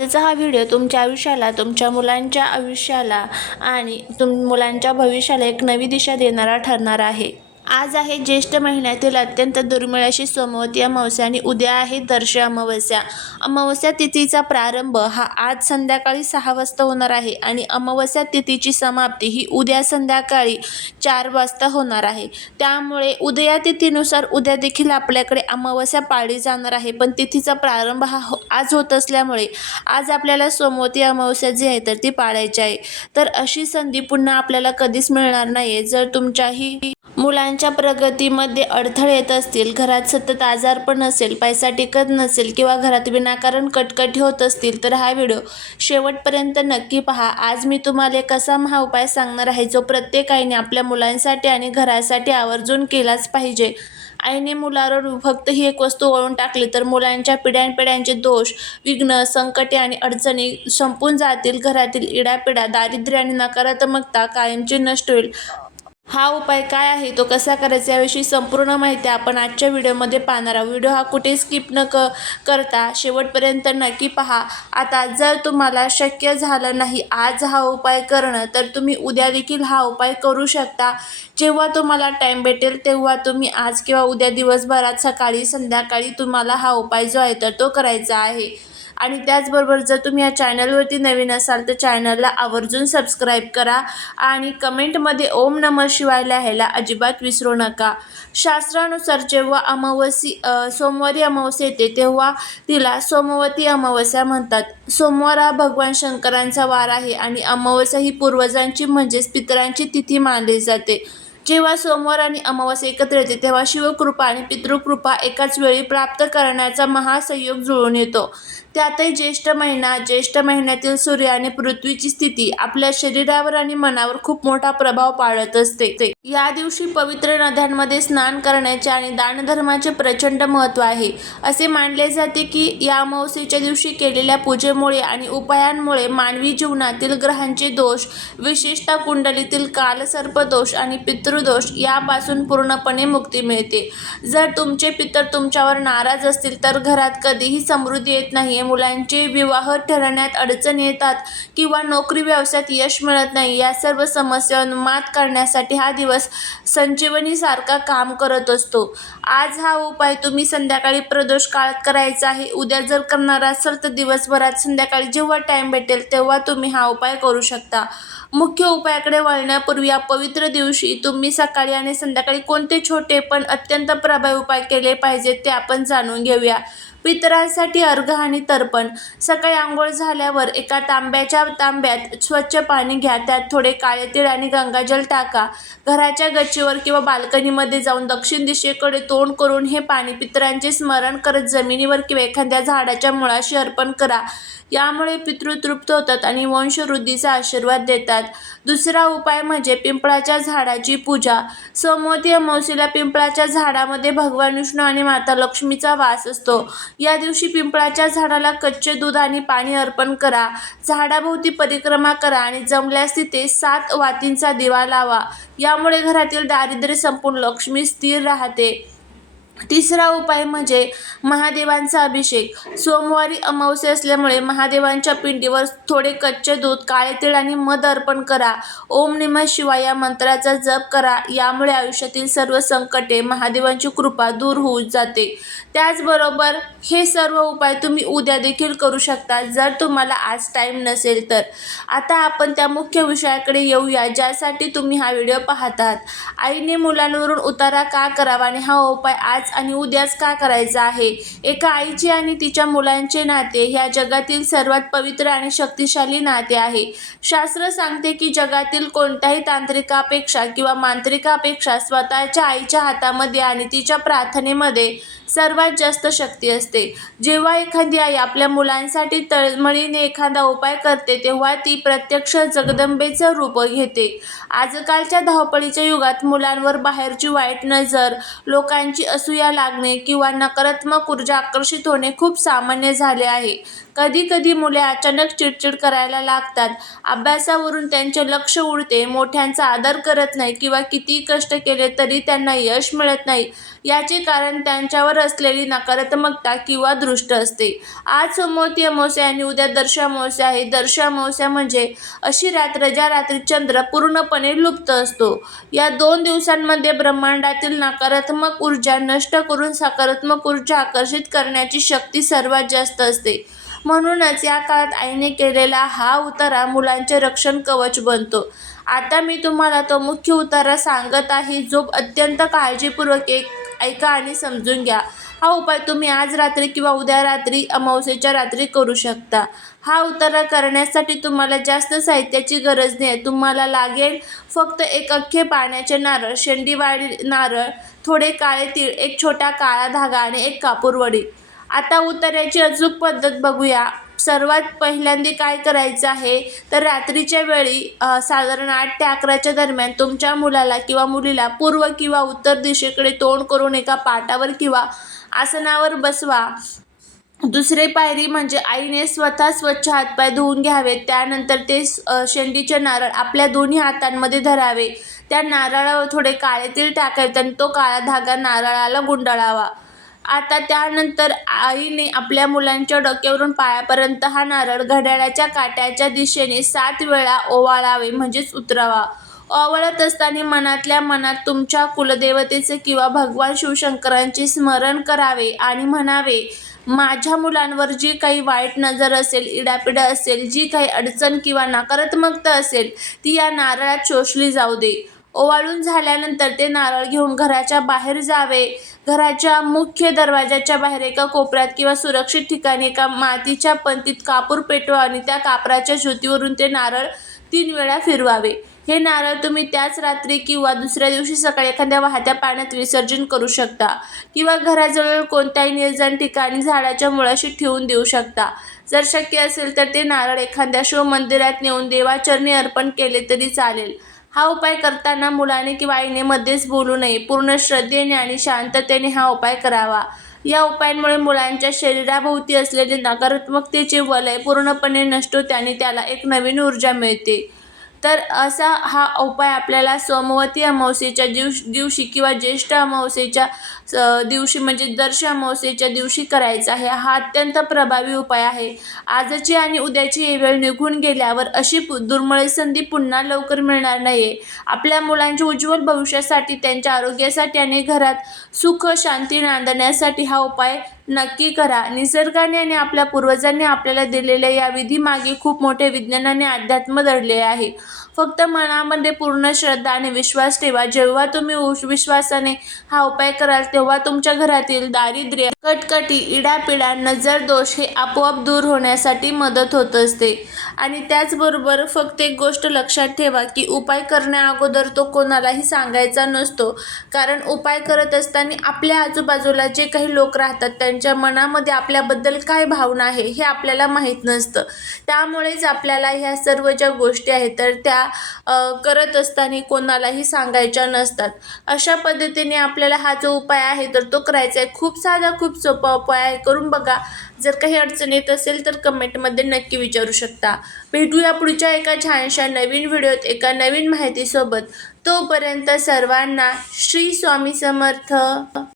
आजचा हा व्हिडिओ तुमच्या आयुष्याला, तुमच्या मुलांच्या आयुष्याला आणि मुलांच्या भविष्याला एक नवी दिशा देणारा ठरणार आहे. आज आहे ज्येष्ठ महिन्यातील अत्यंत दुर्मिळ अशी सोमवती अमावस्या आणि उद्या आहे दर्श अमावस्या. अमावस्या तिथीचा प्रारंभ हा आज संध्याकाळी 6 वाजता होणार आहे आणि अमावस्या तिथीची समाप्ती ही उद्या संध्याकाळी 4 वाजता होणार आहे. त्यामुळे उदया तिथीनुसार उद्या देखील आपल्याकडे अमावस्या पाळली जाणार आहे, पण तिथीचा प्रारंभ हा आज होत असल्यामुळे आज आपल्याला सोमवती अमावस्या जी आहे तर ती पाळायची आहे. तर अशी संधी पुन्हा आपल्याला कधीच मिळणार नाही. जर तुमच्याही मुलांच्या प्रगतीमध्ये अडथळे येत असतील, घरात सतत आजारपण असेल, पैसा टिकत नसेल किंवा घरात विनाकारण कटकटी होत असतील, तर हा व्हिडिओ शेवटपर्यंत नक्की पहा. आज मी तुम्हाला एक असा उपाय सांगणार आहे जो प्रत्येक आईने आपल्या मुलांसाठी आणि घरासाठी आवर्जून केलाच पाहिजे. आईने मुलावर फक्त ही एक वस्तू वळून टाकली तर मुलांच्या पिढ्यानपिढ्यांचे दोष, विघ्न, संकटे आणि अडचणी संपून जातील. घरातील इडापिडा, दारिद्र्य आणि नकारात्मकता कायमची नष्ट होईल. हा उपाय काय आहे, तो कसा करायचा याविषयी संपूर्ण माहिती आपण आजच्या व्हिडिओमध्ये पाहणार आहोत. व्हिडिओ हा कुठे स्किप न करता शेवटपर्यंत नक्की पहा. आता जर तुम्हाला शक्य झालं नाही आज हा उपाय करणं, तर तुम्ही उद्या देखील हा उपाय करू शकता. जेव्हा तुम्हाला टाईम भेटेल तेव्हा तुम्ही आज किंवा उद्या दिवसभरात सकाळी संध्याकाळी तुम्हाला हा उपाय जो आहे तर तो करायचा आहे. आणि त्याचबरोबर जर तुम्ही या चॅनलवरती नवीन असाल तर चॅनलला आवर्जून सबस्क्राईब करा आणि कमेंटमध्ये ओम नमः शिवाय लिहायला अजिबात विसरू नका. शास्त्रानुसार जेव्हा सोमवारी अमावस्या येते तेव्हा तिला सोमवती अमावस्या म्हणतात. सोमवार हा भगवान शंकरांचा वार आहे आणि अमावस्या ही पूर्वजांची म्हणजेच पितरांची तिथी मानली जाते. जेव्हा सोमवार आणि अमावस्या एकत्र येते तेव्हा शिवकृपा आणि पितृकृपा एकाच वेळी प्राप्त करण्याचा महासंयोग जुळून येतो. त्यातही ज्येष्ठ महिन्यातील सूर्य आणि पृथ्वीची स्थिती आपल्या शरीरावर आणि मनावर खूप मोठा प्रभाव पाडत असते. या दिवशी पवित्र नद्यांमध्ये स्नान करण्याचे आणि दानधर्माचे प्रचंड महत्त्व आहे. असे मानले जाते की या अमावस्येच्या दिवशी केलेल्या पूजेमुळे आणि उपायांमुळे मानवी जीवनातील ग्रहांचे दोष, विशेषतः कुंडलीतील कालसर्पदोष आणि पितृदोष यापासून पूर्णपणे मुक्ती मिळते. जर तुमचे पितर तुमच्यावर नाराज असतील तर घरात कधीही समृद्धी येत नाही. मुलांचे विवाह ठरण्यात अडचण येतात किंवा नोकरी व्यवसायात यश मिळत नाही. या सर्व समस्यांवर मात करण्यासाठी हा दिवस संजीवनीसारखा काम करत असतो. आज हा उपाय तुम्ही संध्याकाळी प्रदोष काळात करायचा आहे. उद्या जर करणार असाल तर दिवसभरात संध्याकाळी जेव्हा टाईम भेटेल तेव्हा तुम्ही हा उपाय करू शकता. मुख्य उपायाकडे वळण्यापूर्वी या पवित्र दिवशी तुम्ही सकाळी आणि संध्याकाळी कोणते छोटे पण अत्यंत प्रभावी उपाय केले पाहिजेत ते आपण जाणून घेऊया. पितरांसाठी अर्घ्य आणि तर्पण. सकाळी आंघोळ झाल्यावर एका तांब्यात स्वच्छ पाणी घ्या. त्यात थोडे काळे तीळ आणि गंगाजल टाका. घराच्या गच्चीवर किंवा बाल्कनीमध्ये जाऊन दक्षिण दिशेकडे तोंड करून हे पाणी पितरांचे स्मरण करत जमिनीवर किंवा एखाद्या झाडाच्या मुळाशी अर्पण करा. यामुळे पितृ तृप्त होतात आणि वंशवृद्धीचा आशीर्वाद देतात. दुसरा उपाय म्हणजे पिंपळाच्या झाडाची पूजा. सोमवती अमावस्येला पिंपळाच्या झाडामध्ये भगवान विष्णू आणि माता लक्ष्मीचा वास असतो. या दिवशी पिंपळाच्या झाडाला कच्चे दूध आणि पाणी अर्पण करा. झाडाभोवती परिक्रमा करा आणि जमल्यास तिथे 7 वातींचा दिवा लावा. यामुळे घरातील दारिद्र्य संपून लक्ष्मी स्थिर राहते. तिसरा उपाय म्हणजे महादेवांचा अभिषेक. सोमवारी अमावस्या असल्यामुळे महादेवांच्या पिंडीवर थोडे कच्चे दूध, काळे तीळ आणि मध अर्पण करा. ओम नमः शिवाय या मंत्राचा जप करा. यामुळे आयुष्यातील सर्व संकटे, महादेवांची कृपा दूर होऊन जाते. त्याचबरोबर हे सर्व उपाय तुम्ही उद्या देखील करू शकता जर तुम्हाला आज टाईम नसेल तर. आता आपण त्या मुख्य विषयाकडे येऊया ज्यासाठी तुम्ही हा व्हिडिओ पाहतात. आईने मुलांवरून उतारा का करावा आणि हा उपाय आज आणि उद्याच का करायचा आहे. एका आईचे आणि तिच्या मुलांचे नाते ह्या जगातील सर्वात पवित्र आणि शक्तिशाली नाते आहे. शास्त्र सांगते की जगातील कोणत्याही तांत्रिकापेक्षा किंवा मांत्रिकापेक्षा स्वतःच्या आईच्या हातामध्ये आणि तिच्या प्रार्थनेमध्ये सर्वात जास्त शक्ती असते. जेव्हा एखादी आई आपल्या मुलांसाठी तळमळीने एखादा उपाय करते तेव्हा ती प्रत्यक्ष जगदंबेचं रूप घेते. आजकालच्या धावपळीच्या युगात मुलांवर बाहेरची वाईट नजर, लोकांची असूया लागणे किंवा नकारात्मक ऊर्जा आकर्षित होणे खूप सामान्य झाले आहे. कधी कधी मुले अचानक चिडचिड करायला लागतात, अभ्यासावरून त्यांचे लक्ष उडते, मोठ्यांचा आदर करत नाही किंवा कितीही कष्ट केले तरी त्यांना यश मिळत नाही. याचे कारण त्यांच्यावर असलेली नकारात्मकता किंवा दृष्ट असते. आज सोमवती अमावस्या आणि उद्या दर्श अमावस्या आहे. दर्श अमावस्या म्हणजे अशी रात्र ज्या रात्री चंद्र पूर्णपणे लुप्त असतो. या 2 दिवसांमध्ये ब्रह्मांडातील नकारात्मक ऊर्जा नष्ट करून सकारात्मक ऊर्जा आकर्षित करण्याची शक्ती सर्वात जास्त असते. म्हणूनच या काळात आईने केलेला हा उतारा मुलांचे रक्षण कवच बनतो. आता मी तुम्हाला तो मुख्य उतारा सांगत आहे, जो अत्यंत काळजीपूर्वक ऐका आणि समजून घ्या. हा उपाय तुम्ही आज रात्री किंवा उद्या रात्री अमावस्येच्या रात्री करू शकता. हा उतारा करण्यासाठी तुम्हाला जास्त साहित्याची गरज नाही. तुम्हाला लागेल फक्त एक अख्खे पाण्याचे नारळ, शेंडीवाडी नारळ, थोडे काळे तीळ, एक छोटा काळा धागा आणि एक कापूरवडी. आता उतार्याची अचूक पद्धत बघूया. सर्वात पहिल्यांदा काय करायचं आहे तर रात्रीच्या वेळी साधारण 8 ते 11च्या दरम्यान तुमच्या मुलाला किंवा मुलीला पूर्व किंवा उत्तर दिशेकडे तोंड करून एका पाटावर किंवा आसनावर बसवा. दुसरी पायरी म्हणजे आईने स्वतः स्वच्छ हातपाय धुवून घ्यावेत. त्यानंतर ते शेंडीचे नारळ आपल्या दोन्ही हातांमध्ये धरावे. त्या नारळावर थोडे काळे तीळ टाकायचे आणि तो काळा धागा नारळाला गुंडाळावा. आता त्यानंतर आईने आपल्या मुलांच्या डोक्यावरून पायापर्यंत हा नारळ घड्याळाच्या काट्याच्या दिशेने 7 वेळा ओवाळावे म्हणजेच उतरवा. ओवाळत असताना मनातल्या मनात तुमच्या कुलदेवतेचे किंवा भगवान शिवशंकरांचे स्मरण करावे आणि म्हणावे, माझ्या मुलांवर जी काही वाईट नजर असेल, इडापिडा असेल, जी काही अडचण किंवा नकारात्मकता असेल ती या नारळात शोषली जाऊ दे. ओवाळून झाल्यानंतर ते नारळ घेऊन घराच्या बाहेर जावे. घराच्या मुख्य दरवाजाच्या बाहेर एका कोपऱ्यात किंवा सुरक्षित ठिकाणी एका मातीच्या पंतीत कापूर पेटवा आणि त्या कापराच्या ज्योतीवरून ते नारळ 3 वेळा फिरवावे. हे नारळ तुम्ही त्याच रात्री किंवा दुसऱ्या दिवशी सकाळी एखाद्या वाहत्या पाण्यात विसर्जन करू शकता किंवा घराजवळ कोणत्याही निर्जन ठिकाणी झाडाच्या मुळाशी ठेवून देऊ शकता. जर शक्य असेल तर ते नारळ एखाद्या शिव मंदिरात नेऊन देवाचरणी अर्पण केले तरी चालेल. हा उपाय करताना मुलाने किंवा आईने मध्येच बोलू नये. पूर्ण श्रद्धेने आणि शांततेने हा उपाय करावा. या उपायांमुळे मुलांच्या शरीराभोवती असलेले नकारात्मकतेचे वलय पूर्णपणे नष्ट होते आणि त्याला एक नवीन ऊर्जा मिळते. तर असा हा उपाय आपल्याला सोमवती अमावस्येच्या दिवशी किंवा ज्येष्ठ अमावस्येच्या दिवशी म्हणजे दर्श अमावस्येच्या दिवशी करायचा आहे. हा अत्यंत प्रभावी उपाय आहे. आजची आणि उद्याची वेळ निघून गेल्यावर अशी दुर्मिळ संधी पुन्हा लवकर मिळणार नाही. आपल्या मुलांच्या उज्ज्वल भविष्यासाठी, त्यांच्या आरोग्यासाठी आणि घरात सुख शांती नांदण्यासाठी हा उपाय नक्की करा. निसर्गाने आणि आपल्या पूर्वजांनी आपल्याला दिलेल्या या विधीमागे खूप मोठे विज्ञान आणि अध्यात्म दडले आहे. फक्त मनामध्ये पूर्ण श्रद्धा आणि विश्वास ठेवा. जेव्हा तुम्ही विश्वासाने हा उपाय कराल तेव्हा तुमच्या घरातील दारिद्र्य, कटकटी, इडापिडा, नजर दोष हे आपोआप दूर होण्यासाठी मदत होत असते. आणि त्याचबरोबर फक्त एक गोष्ट लक्षात ठेवा की उपाय करण्याअगोदर तो कोणालाही सांगायचा नसतो. कारण उपाय करत असताना आपल्या आजूबाजूला जे काही लोक राहतात त्यांच्या मनामध्ये आपल्याबद्दल काय भावना आहे हे आपल्याला माहीत नसतं. त्यामुळेच आपल्याला ह्या सर्व ज्या गोष्टी आहेत तर त्या करत असताना कोणालाही सांगायच्या नसतात. अशा पद्धतीने आपल्याला हा जो उपाय आहे तर तो करायचा आहे. खूप साधा, खूप सोपा उपाय आहे. करून बघा. जर काही अडचण येत असेल तर कमेंटमध्ये नक्की विचारू शकता. भेटूया पुढच्या एका छानशा नवीन व्हिडिओत एका नवीन माहितीसोबत. तोपर्यंत सर्वांना श्री स्वामी समर्थ.